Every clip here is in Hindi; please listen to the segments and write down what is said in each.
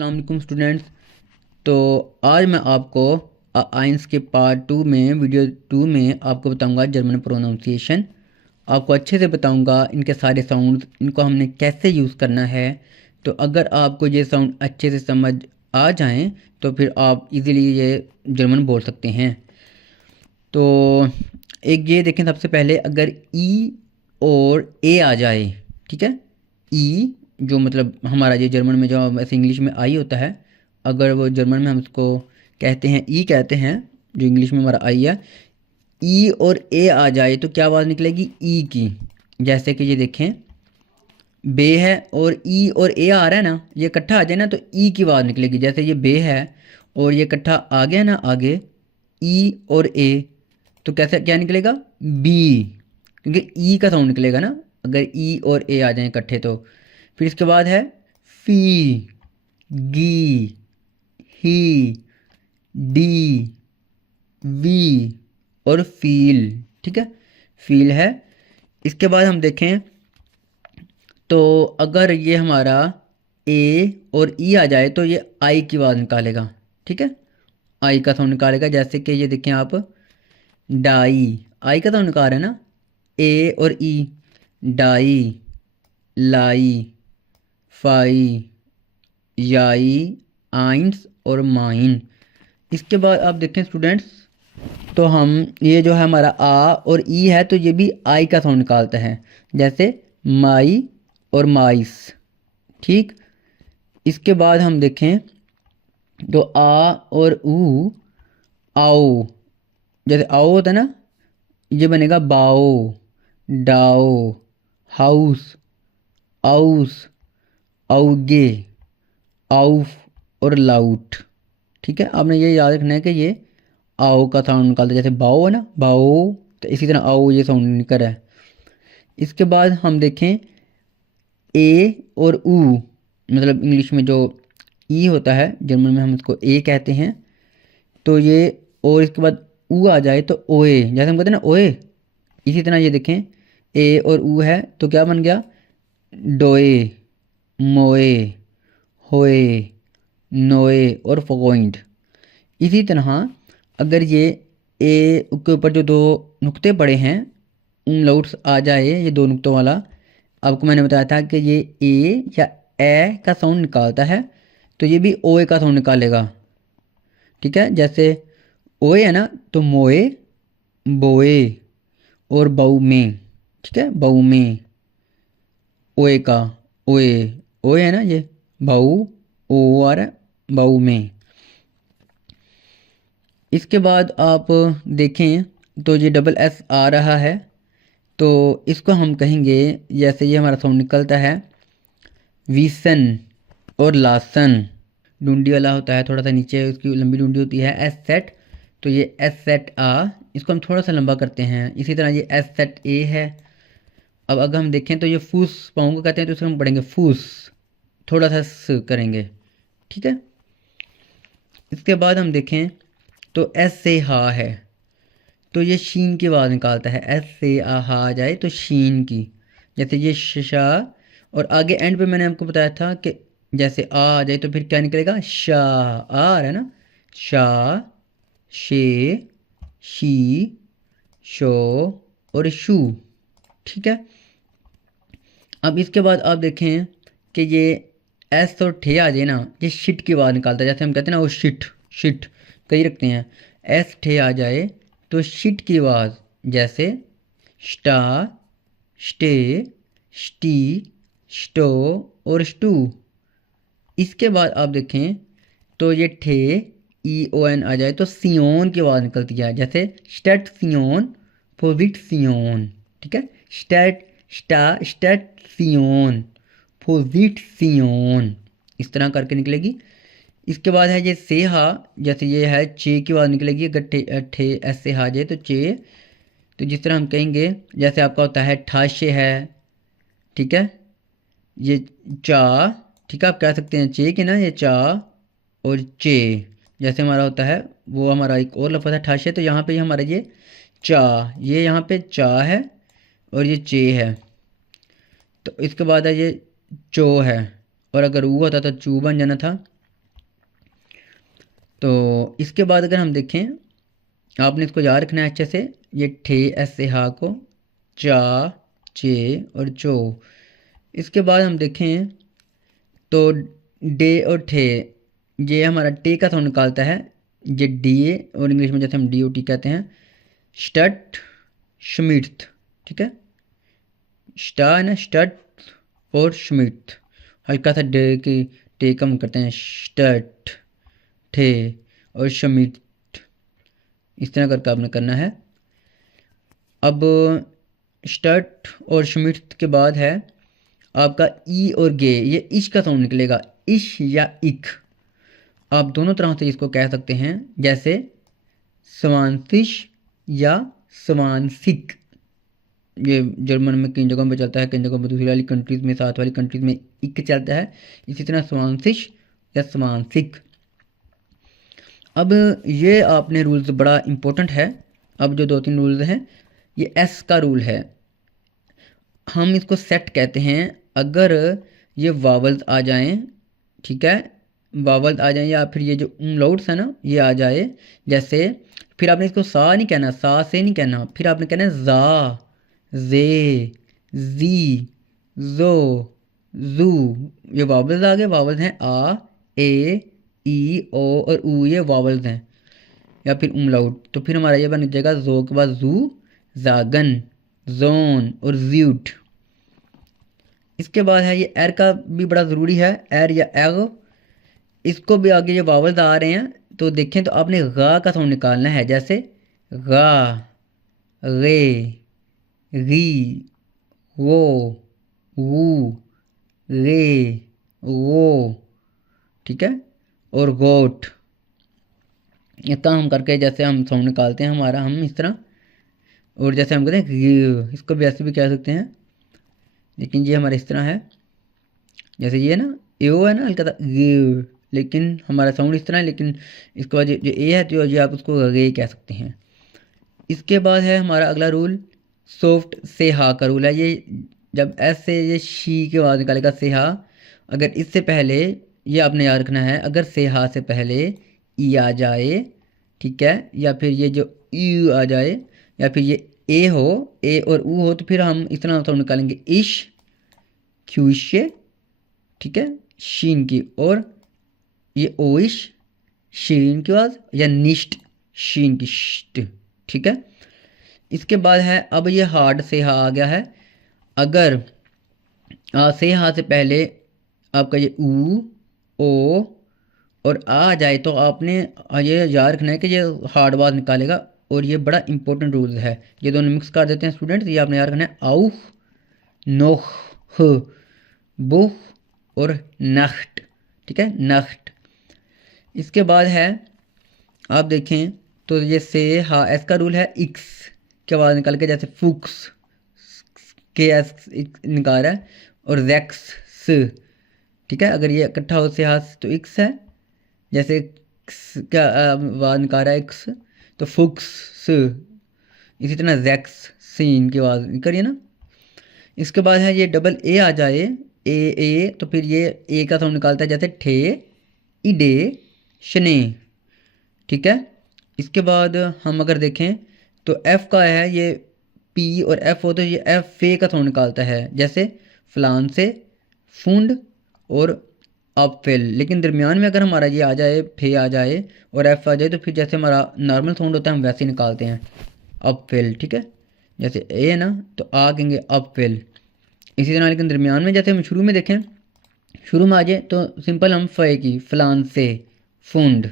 अस्सलाम वालेकुम स्टूडेंट्स। तो आज मैं आपको आइंस के पार्ट 2 में वीडियो 2 में आपको बताऊंगा जर्मन प्रोनाउंसिएशन। आपको अच्छे से बताऊंगा इनके सारे साउंड्स, इनको हमने कैसे यूज़ करना है। तो अगर आपको ये साउंड अच्छे से समझ आ जाएं तो फिर आप इजीली ये जर्मन बोल सकते हैं। तो एक ये देखें, सबसे पहले अगर ई और ए आ जाए, ठीक है। ई जो मतलब हमारा ये जर्मन में जो वैसे इंग्लिश में आई होता है, अगर वो जर्मन में हम उसको कहते हैं ई कहते हैं, जो इंग्लिश में हमारा आई है। ई और ए आ जाए तो क्या आवाज़ निकलेगी ई की। जैसे कि ये देखें, बे है और ई और ए आ रहा है ना, ये इकट्ठा आ जाए ना तो ई की आवाज़ निकलेगी। जैसे ये बे है और ये इकट्ठा आ गया ना आगे, ई और ए, तो कैसे क्या निकलेगा बी, क्योंकि ई का साउंड निकलेगा ना अगर ई और ए आ जाए इकट्ठे तो। फिर इसके बाद है फी, गी, ही, डी, वी और फील, ठीक है। फील है। इसके बाद हम देखें तो अगर ये हमारा ए और ई आ जाए तो ये आई की आवाज़ निकालेगा, ठीक है। आई का साउंड निकालेगा। जैसे कि ये देखें आप, डाई, आई का साउंड निकाल रहे हैं ना, ए और ई, डाई, लाई, फाई, याई, आइंस और माइन। इसके बाद आप देखें स्टूडेंट्स, तो हम ये जो है हमारा आ और ई है तो ये भी आई का साउंड निकालता है। जैसे माई और माइस, ठीक। इसके बाद हम देखें तो आ और ऊ, आओ। जैसे आओ होता है ना, ये बनेगा बाओ, डाओ, हाउस, आउस, आउगे, आउफ और लाउट, ठीक है। आपने ये याद रखना है कि ये आओ का साउंड निकालते हैं। जैसे बाओ है ना, बाओ, तो इसी तरह आओ ये साउंड निकल रहा है। इसके बाद हम देखें ए और ऊ, मतलब इंग्लिश में जो ई होता है जर्मन में हम उसको ए कहते हैं। तो ये और इसके बाद ऊ आ जाए तो ओए, जैसे हम कहते हैं ना ओए, इसी तरह ये देखें ए और ऊ है तो क्या बन गया डोए, मोए, होए, नोए और फोइंड। इसी तरह अगर ये ए के ऊपर जो दो नुक्ते पड़े हैं umlauts आ जाए, ये दो नुक्तों वाला, आपको मैंने बताया था कि ये ए या ए का साउंड निकालता है तो ये भी ओए का साउंड निकालेगा, ठीक है। जैसे ओए है ना तो मोए, बोए और बऊ में, ठीक है, बऊ में, ओए का, ओए, ओए है ना ये बऊ, ओ आ रहा है बऊ में। इसके बाद आप देखें तो ये डबल एस आ रहा है तो इसको हम कहेंगे, जैसे ये हमारा साउंड निकलता है वीसन और लासन। डूंडी वाला होता है, थोड़ा सा नीचे उसकी लंबी डूंडी होती है, एस सेट, तो ये एस सेट आ, इसको हम थोड़ा सा लंबा करते हैं। इसी तरह ये एस सेट ए है। अब अगर हम देखें तो ये फूस पाँव को कहते हैं तो इसको हम पढ़ेंगे फूस, थोड़ा सा स करेंगे, ठीक है। इसके बाद हम देखें तो एस से हा है तो ये शीन की आवाज़ निकालता है। एस से हा आ जाए तो शीन की, जैसे ये शा, और आगे एंड पे मैंने आपको बताया था कि जैसे आ जाए तो फिर क्या निकलेगा शा, आ रहा है ना, शा, शे, शी, शो और शू, ठीक है। अब इसके बाद आप देखें कि ये एस और ठे आ जाए ना, ये शिट की आवाज़ निकालता है। जैसे हम कहते हैं ना वो शिट, शिट कहीं रखते हैं, एस ठे आ जाए तो शिट की आवाज़, जैसे स्टा, स्टे, स्टी, स्टो और स्टू। इसके बाद आप देखें तो ये ठे ई ओ एन आ जाए तो सियोन की आवाज़ निकलती है। जैसे स्टेट सियोन, पोजिट सियोन, ठीक है। स्टेट, स्टा, स्टेट सियोन, पोजिट सियोन, इस तरह करके निकलेगी। इसके बाद है ये से हा, जैसे ये है चे की आवाज़ निकलेगी अगर ठे एस से हा जाए तो चे। तो जिस तरह हम कहेंगे, जैसे आपका होता है ठाशे है, ठीक है, ये चा, ठीक है, आप कह सकते हैं चे के ना, ये चा और चे। जैसे हमारा होता है वो हमारा एक और लफ्ज़ है ठाशे, तो यहाँ पे हमारा ये चा, ये यहाँ पे चा है और ये चे है। तो इसके बाद है ये चो है, और अगर ऊ होता तो चू बन जाना था। तो इसके बाद अगर हम देखें, आपने इसको याद रखना है अच्छे से, ये ठे एस से हा को, चा, चे और चो। इसके बाद हम देखें तो डे और ठे, ये हमारा टे का साउंड निकालता है, ये डी ए, और इंग्लिश में जैसे हम डी ओ टी कहते हैं, स्टट श्मिट, ठीक है, स्टा है ना, स्टट और श्मिट, हल्का सा डे की टे कम करते हैं, स्टट, ठे और श्मिट, इस तरह करके आपने करना है। अब स्टट और श्मिट के बाद है आपका ई और गे, ये इश का साउंड निकलेगा, इश या इक, आप दोनों तरह से इसको कह सकते हैं, जैसे स्वानसिश या स्वानसिक, ये जर्मन में कई जगहों पे चलता है, कई जगहों पे दूसरी वाली कंट्रीज़ में, साथ वाली कंट्रीज़ में इक चलता है, इसी तरह स्वानसिश या स्वानसिक। अब ये आपने रूल्स बड़ा इम्पोर्टेंट है, अब जो 2-3 रूल्स हैं, ये एस का रूल है, हम इसको सेट कहते हैं। अगर ये वावल्स आ जाएं, ठीक है, वावल्स आ जाएं या फिर ये जो umlauts है ना ये आ जाए, जैसे फिर आपने इसको सा नहीं कहना, सा से नहीं कहना, फिर आपने कहना है जा, जे, जी, जो, जू, ये वावल्स आ गए, वावल्स हैं आ, ए, ई, ओ और ऊ, ये वावल्स हैं, या फिर umlaut, तो फिर हमारा ये बन जाएगा जो के बाद जू, जागन, जोन और ज्यूट। इसके बाद है ये एर का भी बड़ा ज़रूरी है, एर या एग, इसको भी आगे ये वावल्स आ रहे हैं, तो देखें तो आपने गा का साउंड निकालना है, जैसे गा, गे, गी, वो, वू, रे, वो, ठीक है, और गोट। इसका हम करके जैसे हम साउंड निकालते हैं हमारा, हम इस तरह, और जैसे हम कहते हैं इसको भी ऐसे भी कह सकते हैं, लेकिन ये हमारा इस तरह है, जैसे ये ना एओ है ना हल्का सा गे, लेकिन हमारा साउंड इस तरह है, लेकिन इसके बाद जो ए है तो ये आप उसको गे कह सकते हैं। इसके बाद है हमारा अगला रूल सॉफ्ट से हा का रूल है, ये जब एस से ये शी के आवाज़ निकालेगा से हा, अगर इससे पहले, ये आपने याद रखना है, अगर से हा से पहले ई आ जाए, ठीक है, या फिर ये जो यू आ जाए, या फिर ये ए हो, ए और ऊ हो, तो फिर हम इस तरह साउंड निकालेंगे इश, ख्यूशे, ठीक है, शीन की, और ये ओइश, शीन की आवाज़, या निश्ट, शीन की श्ट, ठीक है। इसके बाद है अब ये हार्ड से हा आ गया है, अगर से हा से पहले आपका ये ऊ, ओ और आ जाए, तो आपने ये याद रखना है कि ये हार्ड आवाज़ निकालेगा, और ये बड़ा इंपॉर्टेंट रूल है, ये दोनों मिक्स कर देते हैं स्टूडेंट्स, ये आपने याद रखना है, आउह, नोह, बुह और नख्ट, ठीक है, नख्ट। इसके बाद है आप देखें तो ये से हा एस का रूल है, इक्स की आवाज़ निकाल के, जैसे फुक्स के एस निकाल रहा है, और जैक्स स, ठीक है, अगर ये इकट्ठा हो से हाथ तो इक्स है, जैसे क्या आवाज़ निकाल रहा है एक्स, तो फुक्स स, इसी तरह जैक्स सीन की आवाज़ करिए ना। इसके बाद है ये डबल ए आ जाए, ए, तो फिर ये ए का साउंड निकालता है, जैसे ठे, इडे, शने, ठीक है। इसके बाद हम अगर देखें तो एफ़ का है, ये पी और एफ़ हो, तो ये एफ फे का साउंड निकालता है, जैसे फलान से, फुंड और अपफेल, लेकिन दरमियान में अगर हमारा ये आ जाए, फे आ जाए और एफ आ जाए, तो फिर जैसे हमारा नॉर्मल साउंड होता है हम वैसे ही निकालते हैं, अपफेल, ठीक है, जैसे ए है ना तो आ कहेंगे अपफेल, इसी तरह। लेकिन दरमियान में जैसे हम शुरू में देखें, शुरू में आ जाए तो सिंपल हम फ़े की, फलान से, फुंड।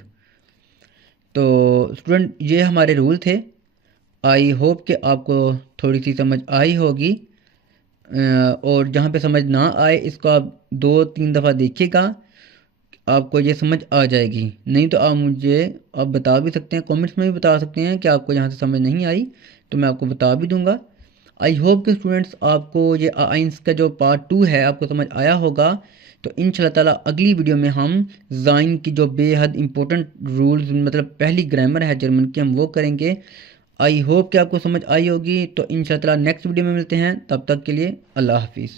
तो स्टूडेंट ये हमारे रूल थे, आई होप कि आपको थोड़ी सी समझ आई होगी, और जहाँ पे समझ ना आए इसको आप 2-3 दफ़ा देखिएगा, आपको ये समझ आ जाएगी, नहीं तो आप मुझे आप बता भी सकते हैं, कमेंट्स में भी बता सकते हैं कि आपको यहाँ से समझ नहीं आई, तो मैं आपको बता भी दूंगा। आई होप कि स्टूडेंट्स आपको ये आइंस का जो पार्ट 2 है आपको समझ आया होगा। तो इंशाल्लाह ताला अगली वीडियो में हम ज़ाइन की जो बेहद इंपॉर्टेंट रूल्स, मतलब पहली ग्रामर है जर्मन की, हम वो करेंगे। आई होप कि आपको समझ आई होगी। तो इंशाल्लाह ताला नेक्स्ट वीडियो में मिलते हैं, तब तक के लिए अल्लाह हाफिज़।